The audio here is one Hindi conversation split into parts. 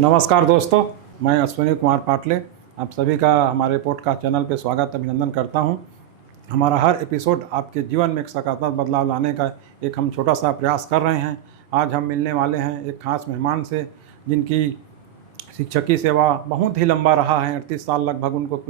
नमस्कार दोस्तों, मैं अश्विनी कुमार पाटले आप सभी का हमारे पॉडकास्ट चैनल पे स्वागत अभिनंदन करता हूं। हमारा हर एपिसोड आपके जीवन में एक सकारात्मक बदलाव लाने का एक हम छोटा सा प्रयास कर रहे हैं। आज हम मिलने वाले हैं एक खास मेहमान से, जिनकी शिक्षक की सेवा बहुत ही लंबा रहा है। 38 साल लगभग उनको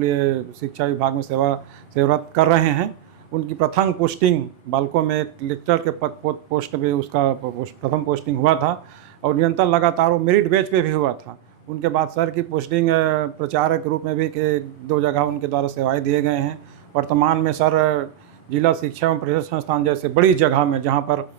शिक्षा विभाग में सेवारत कर रहे हैं। उनकी प्रथम पोस्टिंग बालकों में एक लेक्चर के पोस्ट पे उसका प्रथम पोस्टिंग हुआ था और निरंतर लगातार वो मेरिट बेस पे भी हुआ था। उनके बाद सर की पोस्टिंग प्रचारक के रूप में भी के 2 जगह उनके द्वारा सेवाएं दिए गए हैं। वर्तमान में सर जिला शिक्षा एवं प्रशिक्षण संस्थान जैसे बड़ी जगह में, जहाँ पर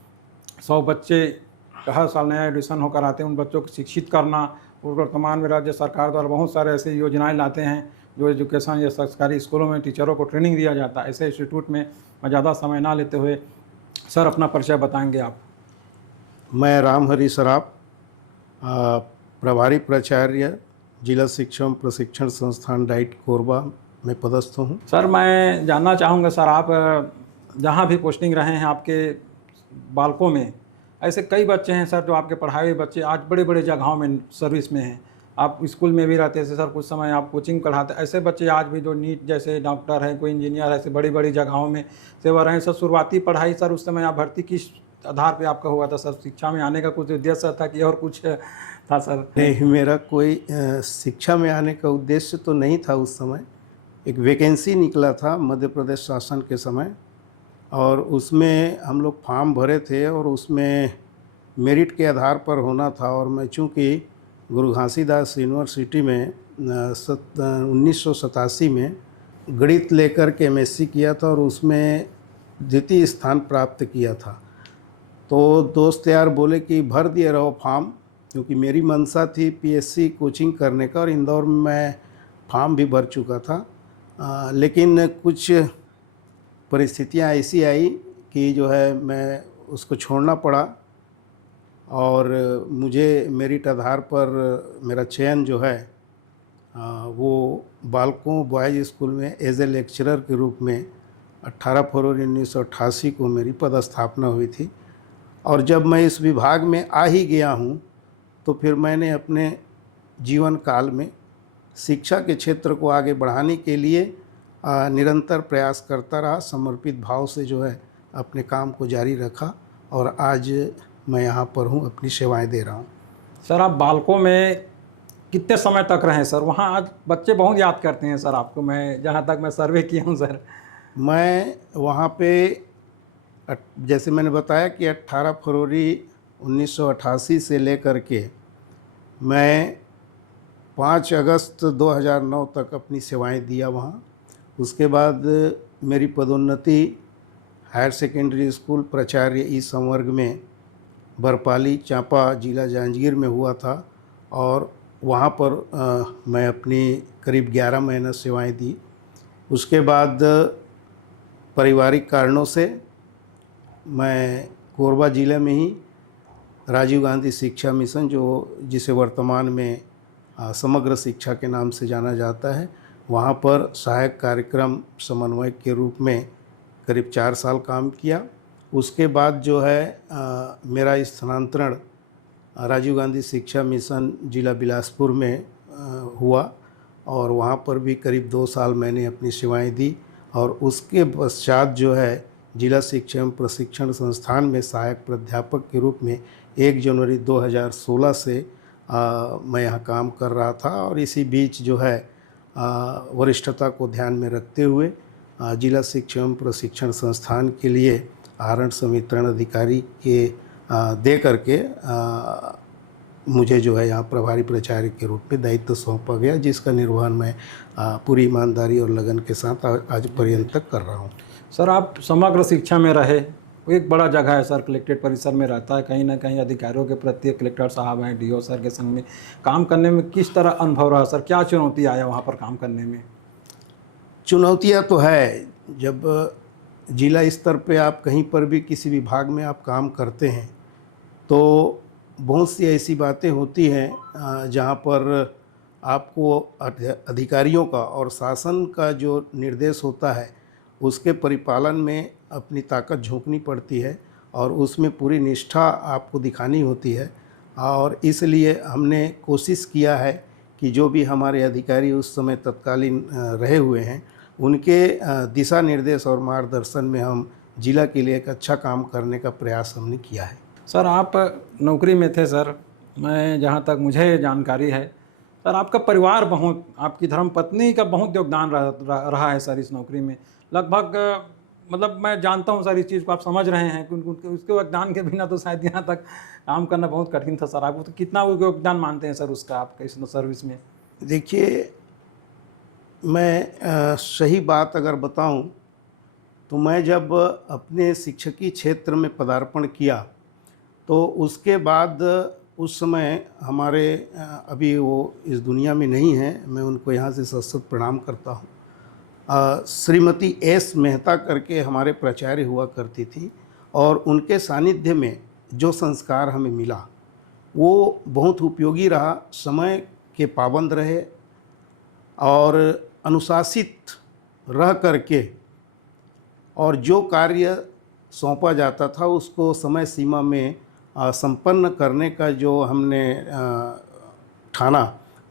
100 बच्चे हर साल नया एडिशन होकर आते हैं, उन बच्चों को शिक्षित करना। और वर्तमान में राज्य सरकार द्वारा बहुत सारे ऐसे योजनाएं लाते हैं जो एजुकेशन या सरकारी स्कूलों में टीचरों को ट्रेनिंग दिया जाता है। ऐसे इंस्टीट्यूट में मैं ज़्यादा समय ना लेते हुए सर अपना परिचय बताएंगे आप। मैं रामहरि सराफ, प्रभारी प्राचार्य जिला शिक्षा एवं प्रशिक्षण संस्थान डाइट कोरबा में पदस्थ हूँ। सर मैं जानना चाहूँगा, सर आप जहाँ भी पोस्टिंग रहे हैं आपके बालकों में, ऐसे कई बच्चे हैं सर जो आपके पढ़ाए हुए बच्चे आज बड़े बड़े जगहों में सर्विस में हैं। आप स्कूल में भी रहते थे सर, कुछ समय आप कोचिंग पढ़ाते, ऐसे बच्चे आज भी जो नीट जैसे डॉक्टर हैं, कोई इंजीनियर, ऐसे बड़ी बड़ी जगहों में सेवा रहे हैं। सर शुरुआती पढ़ाई सर उस समय आप भर्ती किस आधार पे आपका हुआ था सर? शिक्षा में आने का कुछ उद्देश्य था कि और कुछ था सर? नहीं, मेरा कोई शिक्षा में आने का उद्देश्य तो नहीं था। उस समय एक वैकेंसी निकला था मध्य प्रदेश शासन के समय, और उसमें हम लोग फॉर्म भरे थे और उसमें मेरिट के आधार पर होना था। और मैं चूँकि गुरु घासीदास यूनिवर्सिटी में 1987 में गणित लेकर के MSc किया था और उसमें द्वितीय स्थान प्राप्त किया था। तो दोस्त यार बोले कि भर दिए रहो फॉर्म, क्योंकि मेरी मंशा थी PSC कोचिंग करने का, और इंदौर में मैं फॉर्म भी भर चुका था। लेकिन कुछ परिस्थितियां ऐसी आई कि जो है मैं उसको छोड़ना पड़ा, और मुझे मेरिट आधार पर मेरा चयन जो है वो बालकों बॉयज़ स्कूल में एज ए लेक्चरर के रूप में 18 फरवरी 1988 को मेरी पदस्थापना हुई थी। और जब मैं इस विभाग में आ ही गया हूँ तो फिर मैंने अपने जीवन काल में शिक्षा के क्षेत्र को आगे बढ़ाने के लिए निरंतर प्रयास करता रहा। समर्पित भाव से जो है अपने काम को जारी रखा, और आज मैं यहाँ पर हूँ, अपनी सेवाएं दे रहा हूँ। सर आप बालकों में कितने समय तक रहे सर? वहाँ आज बच्चे बहुत याद करते हैं सर आपको, मैं जहाँ तक मैं सर्वे किया हूँ सर। मैं वहाँ पे जैसे मैंने बताया कि 18 फरवरी 1988 से लेकर के मैं 5 अगस्त 2009 तक अपनी सेवाएं दिया वहाँ। उसके बाद मेरी पदोन्नति हायर सेकेंडरी स्कूल प्राचार्य ई संवर्ग में बरपाली चांपा जिला जांजगीर में हुआ था, और वहाँ पर मैं अपनी करीब 11 महीना सेवाएं दी। उसके बाद पारिवारिक कारणों से मैं कोरबा ज़िले में ही राजीव गांधी शिक्षा मिशन, जो जिसे वर्तमान में समग्र शिक्षा के नाम से जाना जाता है, वहाँ पर सहायक कार्यक्रम समन्वयक के रूप में करीब 4 साल काम किया। उसके बाद जो है मेरा स्थानांतरण राजीव गांधी शिक्षा मिशन जिला बिलासपुर में हुआ, और वहाँ पर भी करीब 2 साल मैंने अपनी सेवाएं दी। और उसके पश्चात जो है जिला शिक्षा एवं प्रशिक्षण संस्थान में सहायक प्राध्यापक के रूप में 1 जनवरी 2016 से मैं यहाँ काम कर रहा था। और इसी बीच जो है वरिष्ठता को ध्यान में रखते हुए जिला शिक्षा एवं प्रशिक्षण संस्थान के लिए आहरण संवितरण अधिकारी के दे करके मुझे जो है यहाँ प्रभारी प्राचार्य के रूप में दायित्व सौंपा गया, जिसका निर्वहन मैं पूरी ईमानदारी और लगन के साथ आज पर्यंत तक कर रहा हूँ। सर आप समग्र शिक्षा में रहे, वो एक बड़ा जगह है सर, कलेक्ट्रेट परिसर में रहता है। कहीं ना कहीं अधिकारियों के प्रति कलेक्टर साहब हैं, DO सर के संग में काम करने में किस तरह अनुभव रहा सर? क्या चुनौती आया वहाँ पर काम करने में? चुनौतियाँ तो है, जब जिला स्तर पे आप कहीं पर भी किसी विभाग में आप काम करते हैं तो बहुत सी ऐसी बातें होती हैं जहाँ पर आपको अधिकारियों का और शासन का जो निर्देश होता है उसके परिपालन में अपनी ताकत झोंकनी पड़ती है, और उसमें पूरी निष्ठा आपको दिखानी होती है। और इसलिए हमने कोशिश किया है कि जो भी हमारे अधिकारी उस समय तत्कालीन रहे हुए हैं, उनके दिशा निर्देश और मार्गदर्शन में हम जिला के लिए एक अच्छा काम करने का प्रयास हमने किया है। सर आप नौकरी में थे सर, मैं जहाँ तक मुझे जानकारी है सर, आपका परिवार बहुत, आपकी धर्मपत्नी का बहुत योगदान रहा है सर इस नौकरी में। लगभग मतलब मैं जानता हूँ सर इस चीज़ को, आप समझ रहे हैं कि उसके योगदान के बिना तो शायद यहाँ तक काम करना बहुत कठिन था सर। आपको तो कितना वो योगदान मानते हैं सर उसका आपका इस सर्विस में? देखिए, मैं सही बात अगर बताऊं तो मैं जब अपने शिक्षकी क्षेत्र में पदार्पण किया तो उसके बाद उस समय हमारे अभी वो इस दुनिया में नहीं हैं, मैं उनको यहाँ से सशक्त प्रणाम करता हूँ। श्रीमती एस मेहता करके हमारे प्राचार्य हुआ करती थी और उनके सानिध्य में जो संस्कार हमें मिला वो बहुत उपयोगी रहा। समय के पाबंद रहे और अनुशासित रह करके और जो कार्य सौंपा जाता था उसको समय सीमा में संपन्न करने का जो हमने ठाना,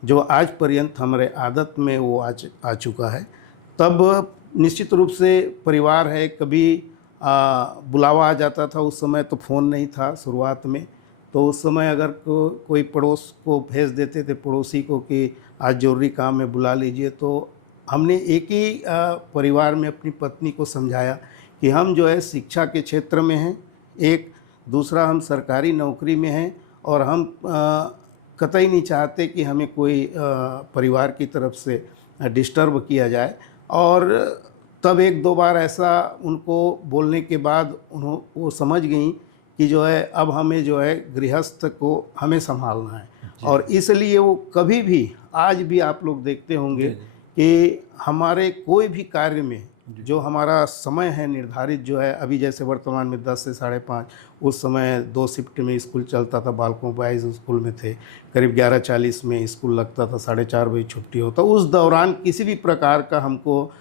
जो आज पर्यंत हमारे आदत में वो आ चुका है। तब निश्चित रूप से परिवार है, कभी बुलावा आ जाता था, उस समय तो फ़ोन नहीं था शुरुआत में, तो उस समय अगर कोई पड़ोस को भेज देते थे पड़ोसी को कि आज ज़रूरी काम है बुला लीजिए, तो हमने एक ही परिवार में अपनी पत्नी को समझाया कि हम जो है शिक्षा के क्षेत्र में हैं, एक दूसरा हम सरकारी नौकरी में हैं और हम कतई नहीं चाहते कि हमें कोई परिवार की तरफ से डिस्टर्ब किया जाए। और तब एक दो बार ऐसा उनको बोलने के बाद वो समझ गई कि जो है अब हमें जो है गृहस्थ को हमें संभालना है। और इसलिए वो कभी भी, आज भी आप लोग देखते होंगे कि हमारे कोई भी कार्य में जो हमारा समय है निर्धारित, जो है अभी जैसे वर्तमान में 10 से 5:30, उस समय 2 शिफ्ट में स्कूल चलता था, बालकों बॉयज़ स्कूल में थे, करीब 11:40 में स्कूल लगता था, 4:30 बजे छुट्टी होता। उस दौरान किसी भी प्रकार का हमको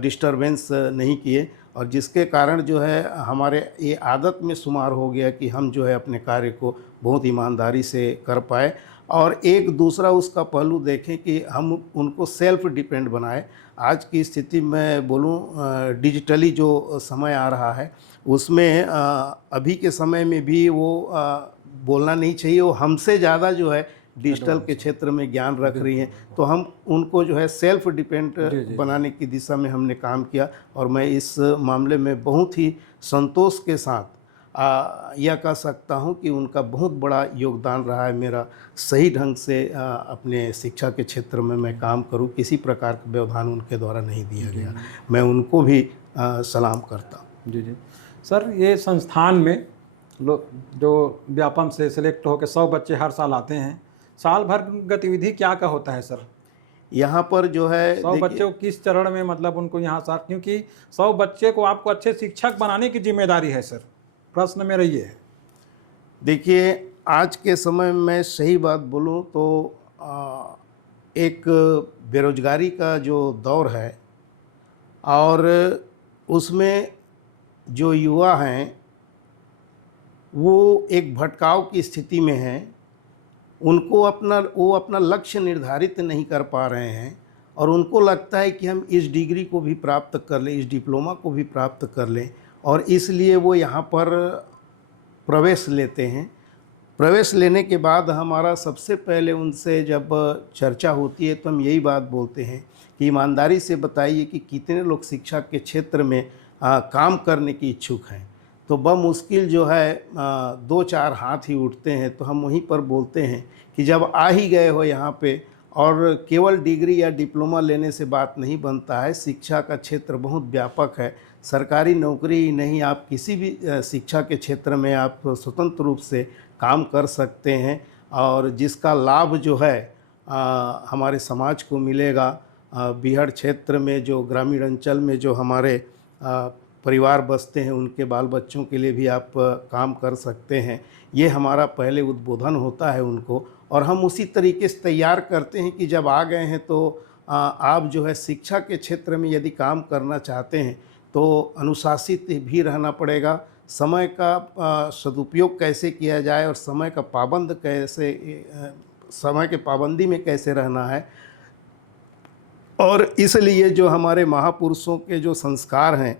डिस्टरबेंस नहीं किए और जिसके कारण जो है हमारे ये आदत में शुमार हो गया कि हम जो है अपने कार्य को बहुत ईमानदारी से कर पाए और एक दूसरा उसका पहलू देखें कि हम उनको सेल्फ डिपेंड बनाए। आज की स्थिति में बोलूँ, डिजिटली जो समय आ रहा है उसमें अभी के समय में भी वो बोलना नहीं चाहिए, वो हमसे ज़्यादा जो है डिजिटल के क्षेत्र में ज्ञान रख रही हैं, तो हम उनको जो है सेल्फ डिपेंड बनाने की दिशा में हमने काम किया। और मैं इस मामले में बहुत ही संतोष के साथ यह कह सकता हूं कि उनका बहुत बड़ा योगदान रहा है। मेरा सही ढंग से अपने शिक्षा के क्षेत्र में मैं काम करूं, किसी प्रकार का व्यवधान उनके द्वारा नहीं दिया गया। मैं उनको भी सलाम करता हूं। जी जी सर, ये संस्थान में जो व्यापम से सिलेक्ट होकर 100 बच्चे हर साल आते हैं, साल भर गतिविधि क्या का होता है सर? यहाँ पर जो है 100 बच्चे को किस चरण में, मतलब उनको यहाँ सर, क्योंकि 100 बच्चे को आपको अच्छे शिक्षक बनाने की जिम्मेदारी है सर, प्रश्न मेरा ये है। देखिए, आज के समय में सही बात बोलूँ तो एक बेरोजगारी का जो दौर है और उसमें जो युवा हैं वो एक भटकाव की स्थिति में हैं। वो अपना लक्ष्य निर्धारित नहीं कर पा रहे हैं और उनको लगता है कि हम इस डिग्री को भी प्राप्त कर लें, इस डिप्लोमा को भी प्राप्त कर लें, और इसलिए वो यहाँ पर प्रवेश लेते हैं। प्रवेश लेने के बाद हमारा सबसे पहले उनसे जब चर्चा होती है तो हम यही बात बोलते हैं कि ईमानदारी से बताइए कि कितने लोग शिक्षा के क्षेत्र में काम करने की इच्छुक हैं। तो बमुश्किल जो है 2-4 हाथ ही उठते हैं। तो हम वहीं पर बोलते हैं कि जब आ ही गए हो यहाँ पे, और केवल डिग्री या डिप्लोमा लेने से बात नहीं बनता है, शिक्षा का क्षेत्र बहुत व्यापक है। सरकारी नौकरी ही नहीं, आप किसी भी शिक्षा के क्षेत्र में आप स्वतंत्र रूप से काम कर सकते हैं और जिसका लाभ जो है हमारे समाज को मिलेगा। बिहार क्षेत्र में जो ग्रामीण अंचल में जो हमारे परिवार बसते हैं उनके बाल बच्चों के लिए भी आप काम कर सकते हैं। ये हमारा पहले उद्बोधन होता है उनको, और हम उसी तरीके से तैयार करते हैं कि जब आ गए हैं तो आप जो है शिक्षा के क्षेत्र में यदि काम करना चाहते हैं तो अनुशासित भी रहना पड़ेगा, समय का सदुपयोग कैसे किया जाए और समय का पाबंद कैसे समय के पाबंदी में कैसे रहना है। और इसलिए जो हमारे महापुरुषों के जो संस्कार हैं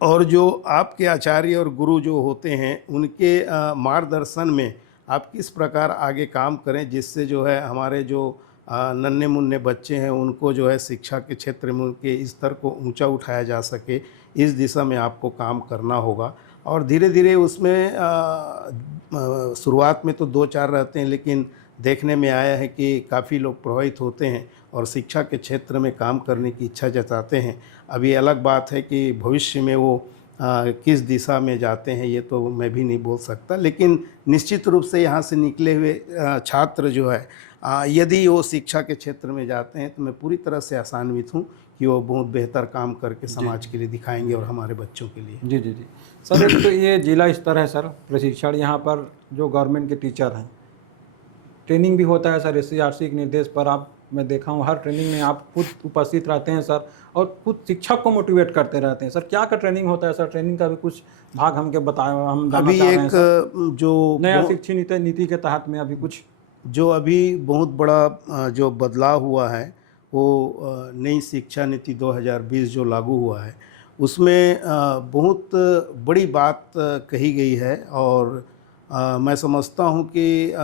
और जो आपके आचार्य और गुरु जो होते हैं उनके मार्गदर्शन में आप किस प्रकार आगे काम करें, जिससे जो है हमारे जो नन्हे मुन्ने बच्चे हैं उनको जो है शिक्षा के क्षेत्र में उनके स्तर को ऊंचा उठाया जा सके, इस दिशा में आपको काम करना होगा। और धीरे धीरे उसमें शुरुआत में तो 2-4 रहते हैं, लेकिन देखने में आया है कि काफ़ी लोग प्रभावित होते हैं और शिक्षा के क्षेत्र में काम करने की इच्छा जताते हैं। अभी अलग बात है कि भविष्य में वो किस दिशा में जाते हैं ये तो मैं भी नहीं बोल सकता, लेकिन निश्चित रूप से यहाँ से निकले हुए छात्र जो है यदि वो शिक्षा के क्षेत्र में जाते हैं तो मैं पूरी तरह से आशान्वित हूँ कि वो बहुत बेहतर काम करके समाज के लिए दिखाएंगे और हमारे बच्चों के लिए। जी जी जी सर, एक तो ये जिला स्तर है सर प्रशिक्षण, यहाँ पर जो गवर्नमेंट के टीचर हैं ट्रेनिंग भी होता है सर, SCRC के निर्देश पर आप, मैं देखा हूँ हर ट्रेनिंग में आप खुद उपस्थित रहते हैं सर और खुद शिक्षक को मोटिवेट करते रहते हैं सर। क्या क्या ट्रेनिंग होता है सर? ट्रेनिंग का भी कुछ भाग हमके बताएं, हम अभी एक जो नया शिक्षा नीति के तहत में अभी कुछ जो अभी बहुत बड़ा जो बदलाव हुआ है वो नई शिक्षा नीति 2020 जो लागू हुआ है उसमें बहुत बड़ी बात कही गई है। और मैं समझता हूँ कि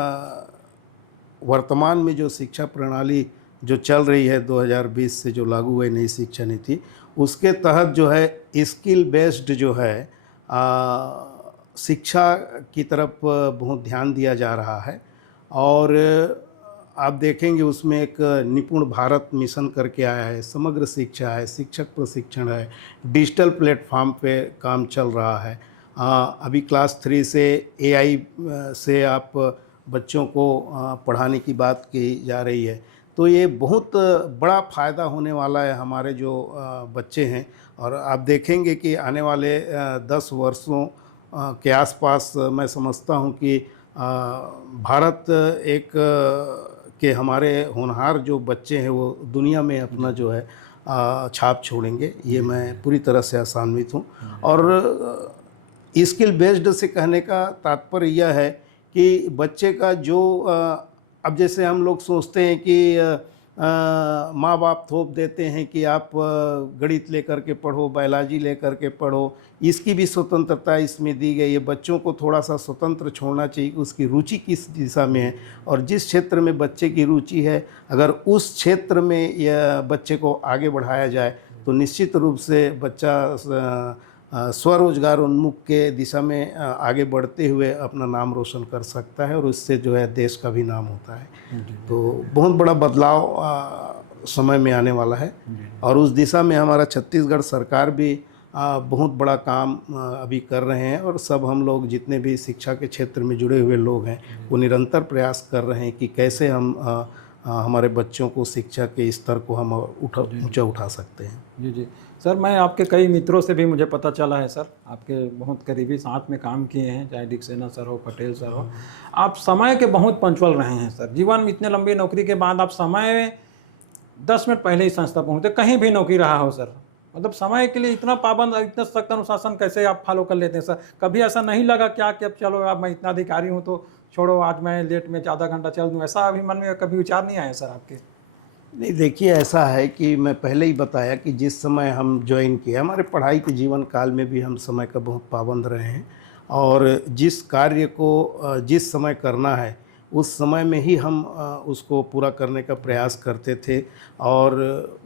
वर्तमान में जो शिक्षा प्रणाली जो चल रही है 2020 से जो लागू हुई नई शिक्षा नीति, उसके तहत जो है स्किल बेस्ड जो है शिक्षा की तरफ बहुत ध्यान दिया जा रहा है। और आप देखेंगे उसमें एक निपुण भारत मिशन करके आया है, समग्र शिक्षा है, शिक्षक प्रशिक्षण है, डिजिटल प्लेटफॉर्म पे काम चल रहा है। अभी क्लास 3 से AI से आप बच्चों को पढ़ाने की बात की जा रही है। तो ये बहुत बड़ा फ़ायदा होने वाला है हमारे जो बच्चे हैं। और आप देखेंगे कि आने वाले 10 वर्षों के आसपास मैं समझता हूँ कि भारत एक के हमारे होनहार जो बच्चे हैं वो दुनिया में अपना जो है छाप छोड़ेंगे, ये मैं पूरी तरह से आशान्वित हूँ। और स्किल बेस्ड से कहने का तात्पर्य यह है कि बच्चे का जो अब जैसे हम लोग सोचते हैं कि माँ बाप थोप देते हैं कि आप गणित लेकर के पढ़ो, बायोलॉजी लेकर के पढ़ो, इसकी भी स्वतंत्रता इसमें दी गई है। बच्चों को थोड़ा सा स्वतंत्र छोड़ना चाहिए, उसकी रुचि किस दिशा में है और जिस क्षेत्र में बच्चे की रुचि है अगर उस क्षेत्र में यह बच्चे को आगे बढ़ाया जाए तो निश्चित रूप से बच्चा स्वरोजगार उन्मुख के दिशा में आगे बढ़ते हुए अपना नाम रोशन कर सकता है और उससे जो है देश का भी नाम होता है। तो बहुत बड़ा बदलाव समय में आने वाला है और उस दिशा में हमारा छत्तीसगढ़ सरकार भी बहुत बड़ा काम अभी कर रहे हैं। और सब हम लोग जितने भी शिक्षा के क्षेत्र में जुड़े हुए लोग हैं वो निरंतर प्रयास कर रहे हैं कि कैसे हम हमारे बच्चों को शिक्षा के स्तर को हम ऊंचा उठा सकते हैं। जी जी सर, मैं आपके कई मित्रों से भी मुझे पता चला है सर, आपके बहुत करीबी साथ में काम किए हैं, चाहे डिक्सेना सर हो, पटेल सर हो, आप समय के बहुत पंचुअल रहे हैं सर। जीवन में इतने लंबी नौकरी के बाद आप समय 10 मिनट पहले ही संस्था पहुँचते, कहीं भी नौकरी रहा हो सर, मतलब समय के लिए इतना पाबंद, इतना सख्त अनुशासन कैसे आप फॉलो कर लेते हैं सर? कभी ऐसा नहीं लगा क्या कि अब चलो अब मैं इतना अधिकारी हूँ तो छोड़ो आज मैं लेट में आधा घंटा चल दूँ, ऐसा अभी मन में कभी विचार नहीं आया सर आपके? नहीं, देखिए ऐसा है कि मैं पहले ही बताया कि जिस समय हम ज्वाइन किए, हमारे पढ़ाई के जीवन काल में भी हम समय का बहुत पाबंद रहे हैं और जिस कार्य को जिस समय करना है उस समय में ही हम उसको पूरा करने का प्रयास करते थे। और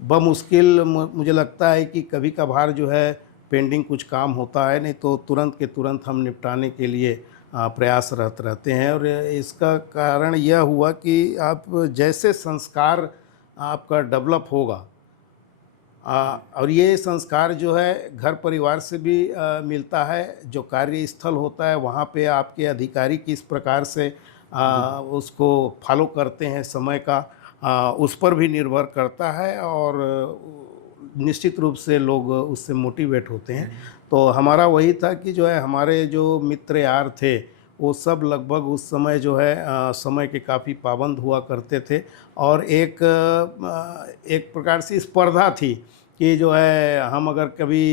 बमुश्किल मुझे लगता है कि कभी कभार जो है पेंडिंग कुछ काम होता है, नहीं तो तुरंत के तुरंत हम निपटाने के लिए प्रयासरत रहते हैं। और इसका कारण यह हुआ कि आप जैसे संस्कार आपका डेवलप होगा और ये संस्कार जो है घर परिवार से भी मिलता है, जो कार्यस्थल होता है वहाँ पे आपके अधिकारी किस प्रकार से उसको फॉलो करते हैं समय का, उस पर भी निर्भर करता है और निश्चित रूप से लोग उससे मोटिवेट होते हैं। तो हमारा वही था कि जो है हमारे जो मित्र यार थे वो सब लगभग उस समय जो है समय के काफ़ी पाबंद हुआ करते थे और एक प्रकार से स्पर्धा थी कि जो है हम अगर कभी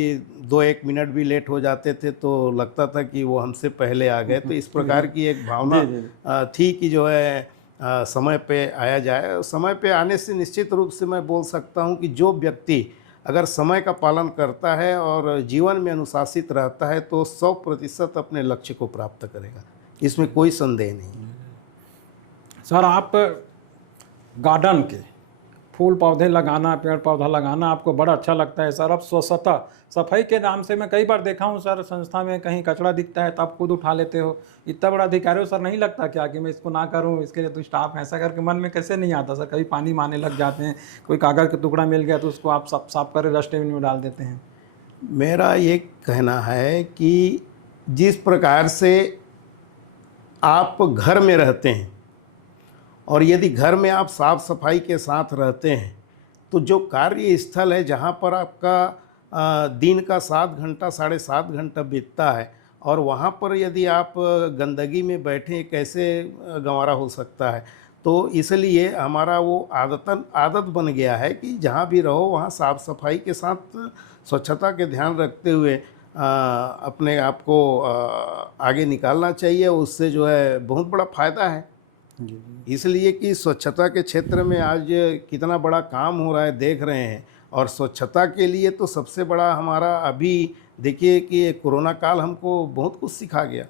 2-1 मिनट भी लेट हो जाते थे तो लगता था कि वो हमसे पहले आ गए। तो इस प्रकार की एक भावना जी, जी। थी कि जो है समय पे आया जाए। और समय पे आने से निश्चित रूप से मैं बोल सकता हूँ कि जो व्यक्ति अगर समय का पालन करता है और जीवन में अनुशासित रहता है तो 100% अपने लक्ष्य को प्राप्त करेगा, इसमें कोई संदेह नहीं। सर, आप गार्डन के फूल पौधे लगाना, पेड़ पौधा लगाना आपको बड़ा अच्छा लगता है सर। अब स्वच्छता सफाई के नाम से मैं कई बार देखा हूँ सर, संस्था में कहीं कचरा दिखता है तो आप खुद उठा लेते हो। इतना बड़ा अधिकारी हो सर, नहीं लगता क्या कि मैं इसको ना करूँ, इसके लिए तो स्टाफ है, ऐसा करके मन में कैसे नहीं आता सर? कभी पानी मारने लग जाते हैं, कोई कागज़ का टुकड़ा मिल गया तो उसको आप साफ साफ कर डस्टबिन में डाल देते हैं। मेरा ये कहना है कि जिस प्रकार से आप घर में रहते हैं और यदि घर में आप साफ सफाई के साथ रहते हैं तो जो कार्य स्थल है जहाँ पर आपका दिन का 7 घंटा 7.5 घंटा बीतता है और वहाँ पर यदि आप गंदगी में बैठें, कैसे गंवारा हो सकता है। तो इसलिए हमारा वो आदत बन गया है कि जहाँ भी रहो वहाँ साफ सफाई के साथ स्वच्छता के ध्यान रखते हुए अपने आप को आगे निकालना चाहिए। उससे जो है बहुत बड़ा फ़ायदा है। इसलिए कि स्वच्छता के क्षेत्र में आज कितना बड़ा काम हो रहा है देख रहे हैं। और स्वच्छता के लिए तो सबसे बड़ा हमारा अभी देखिए कि ये कोरोना काल हमको बहुत कुछ सिखा गया।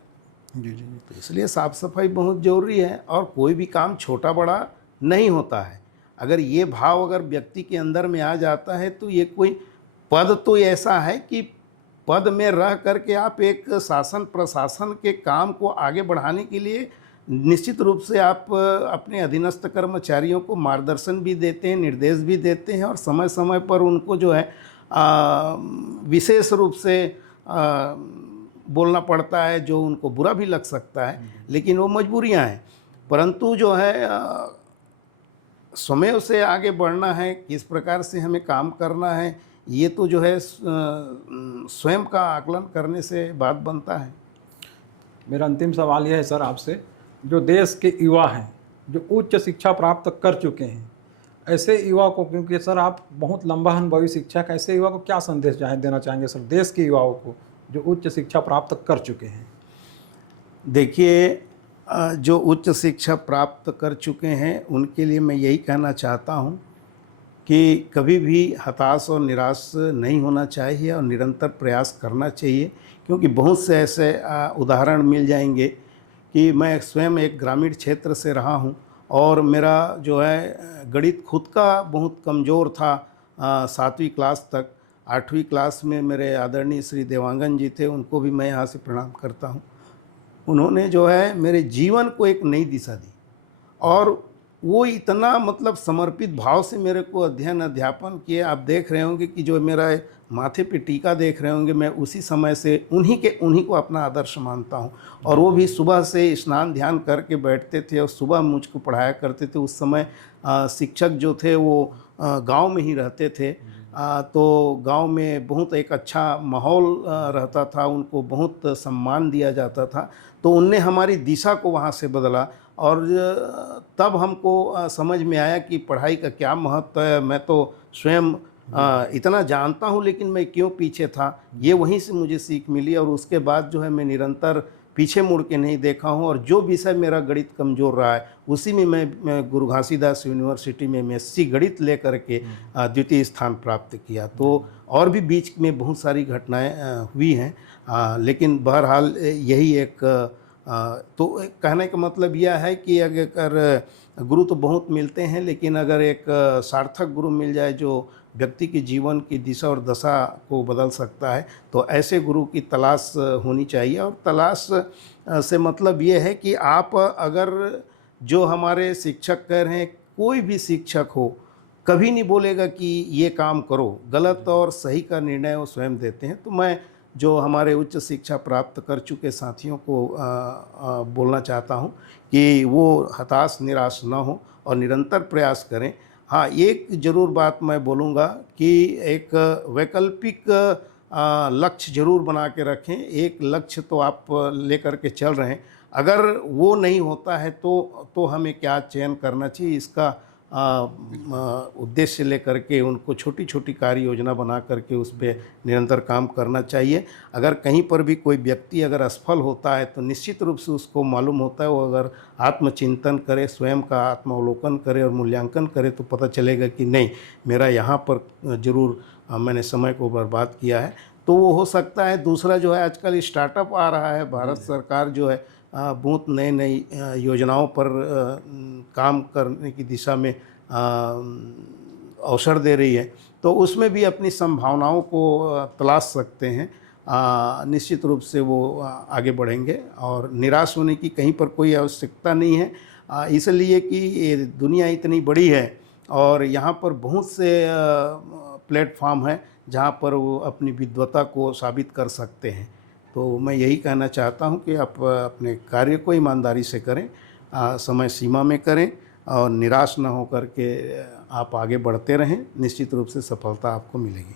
जी जी। तो इसलिए साफ़ सफाई बहुत ज़रूरी है और कोई भी काम छोटा बड़ा नहीं होता है। अगर ये भाव अगर व्यक्ति के अंदर में आ जाता है तो ये कोई पद तो ऐसा है कि पद में रह करके आप एक शासन प्रशासन के काम को आगे बढ़ाने के लिए निश्चित रूप से आप अपने अधीनस्थ कर्मचारियों को मार्गदर्शन भी देते हैं, निर्देश भी देते हैं और समय समय पर उनको जो है विशेष रूप से बोलना पड़ता है, जो उनको बुरा भी लग सकता है, लेकिन वो मजबूरियां हैं। परंतु जो है समय से आगे बढ़ना है, किस प्रकार से हमें काम करना है, ये तो जो है स्वयं का आकलन करने से बात बनता है। मेरा अंतिम सवाल यह है सर आपसे, जो देश के युवा हैं जो उच्च शिक्षा प्राप्त कर चुके हैं, ऐसे युवा को, क्योंकि सर आप बहुत लंबा अनुभवी शिक्षक, ऐसे युवा को क्या संदेश देना चाहेंगे सर, देश के युवाओं को जो उच्च शिक्षा प्राप्त कर चुके हैं? देखिए, जो उच्च शिक्षा प्राप्त कर चुके हैं उनके लिए मैं यही कहना चाहता हूँ कि कभी भी हताश और निराश नहीं होना चाहिए और निरंतर प्रयास करना चाहिए। क्योंकि बहुत से ऐसे उदाहरण मिल जाएंगे कि मैं स्वयं एक ग्रामीण क्षेत्र से रहा हूँ और मेरा जो है गणित खुद का बहुत कमज़ोर था 7वीं क्लास तक। 8वीं क्लास में मेरे आदरणीय श्री देवांगन जी थे, उनको भी मैं यहाँ से प्रणाम करता हूँ। उन्होंने जो है मेरे जीवन को एक नई दिशा दी और वो इतना मतलब समर्पित भाव से मेरे को अध्ययन अध्यापन किए। आप देख रहे होंगे कि जो मेरा माथे पे टीका देख रहे होंगे, मैं उसी समय से उन्हीं को अपना आदर्श मानता हूँ। और वो भी सुबह से स्नान ध्यान करके बैठते थे और सुबह मुझको पढ़ाया करते थे। उस समय शिक्षक जो थे वो गांव में ही रहते थे, तो गांव में बहुत एक अच्छा माहौल रहता था, उनको बहुत सम्मान दिया जाता था। तो उनने हमारी दिशा को वहाँ से बदला और तब हमको समझ में आया कि पढ़ाई का क्या महत्व है। मैं तो स्वयं इतना जानता हूँ लेकिन मैं क्यों पीछे था, ये वहीं से मुझे सीख मिली। और उसके बाद जो है मैं निरंतर पीछे मुड़ के नहीं देखा हूँ और जो विषय मेरा गणित कमज़ोर रहा है उसी में मैं गुरु घासीदास यूनिवर्सिटी में एमएससी गणित लेकर के द्वितीय स्थान प्राप्त किया। तो और भी बीच में बहुत सारी घटनाएं हुई हैं, लेकिन बहरहाल यही एक तो कहने का मतलब यह है कि अगर गुरु तो बहुत मिलते हैं, लेकिन अगर एक सार्थक गुरु मिल जाए जो व्यक्ति के जीवन की दिशा और दशा को बदल सकता है, तो ऐसे गुरु की तलाश होनी चाहिए। और तलाश से मतलब ये है कि आप अगर जो हमारे शिक्षक कह रहे हैं, कोई भी शिक्षक हो कभी नहीं बोलेगा कि ये काम करो, गलत और सही का निर्णय वो स्वयं देते हैं। तो मैं जो हमारे उच्च शिक्षा प्राप्त कर चुके साथियों को बोलना चाहता हूँ कि वो हताश निराश न हो और निरंतर प्रयास करें। हाँ, एक ज़रूर बात मैं बोलूँगा कि एक वैकल्पिक लक्ष्य ज़रूर बना के रखें। एक लक्ष्य तो आप लेकर के चल रहे हैं, अगर वो नहीं होता है तो हमें क्या चयन करना चाहिए, इसका उद्देश्य लेकर के उनको छोटी छोटी कार्य योजना बना करके उस पर निरंतर काम करना चाहिए। अगर कहीं पर भी कोई व्यक्ति अगर असफल होता है तो निश्चित रूप से उसको मालूम होता है, वो अगर आत्मचिंतन करे, स्वयं का आत्मावलोकन करे और मूल्यांकन करे तो पता चलेगा कि नहीं, मेरा यहाँ पर ज़रूर मैंने समय को बर्बाद किया है। तो वो हो सकता है। दूसरा जो है, आजकल स्टार्टअप आ रहा है, भारत सरकार जो है बहुत नई नई योजनाओं पर काम करने की दिशा में अवसर दे रही है, तो उसमें भी अपनी संभावनाओं को तलाश सकते हैं। निश्चित रूप से वो आगे बढ़ेंगे और निराश होने की कहीं पर कोई आवश्यकता नहीं है, इसलिए कि ये दुनिया इतनी बड़ी है और यहाँ पर बहुत से प्लेटफॉर्म हैं जहाँ पर वो अपनी विद्वता को साबित कर सकते हैं। तो मैं यही कहना चाहता हूँ कि आप अपने कार्य को ईमानदारी से करें, समय सीमा में करें और निराश न होकर के आप आगे बढ़ते रहें। निश्चित रूप से सफलता आपको मिलेगी।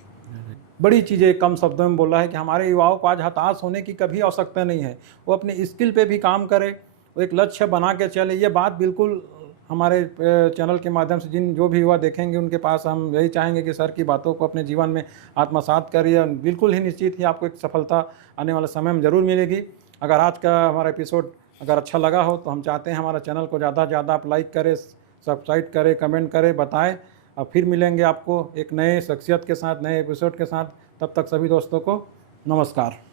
बड़ी चीज़ें कम शब्दों में बोला है कि हमारे युवाओं को आज हताश होने की कभी आवश्यकता नहीं है, वो अपने स्किल पे भी काम करे, वो एक लक्ष्य बना के चले। ये बात बिल्कुल हमारे चैनल के माध्यम से जो भी युवा देखेंगे उनके पास हम यही चाहेंगे कि सर की बातों को अपने जीवन में आत्मसात करिए। बिल्कुल ही निश्चित ही आपको एक सफलता आने वाले समय में ज़रूर मिलेगी। अगर आज का हमारा एपिसोड अगर अच्छा लगा हो तो हम चाहते हैं हमारा चैनल को ज़्यादा से ज़्यादा आप लाइक करें, सब्सक्राइब करें, कमेंट करें, बताएं। अब फिर मिलेंगे आपको एक नए शख्सियत के साथ, नए एपिसोड के साथ। तब तक सभी दोस्तों को नमस्कार।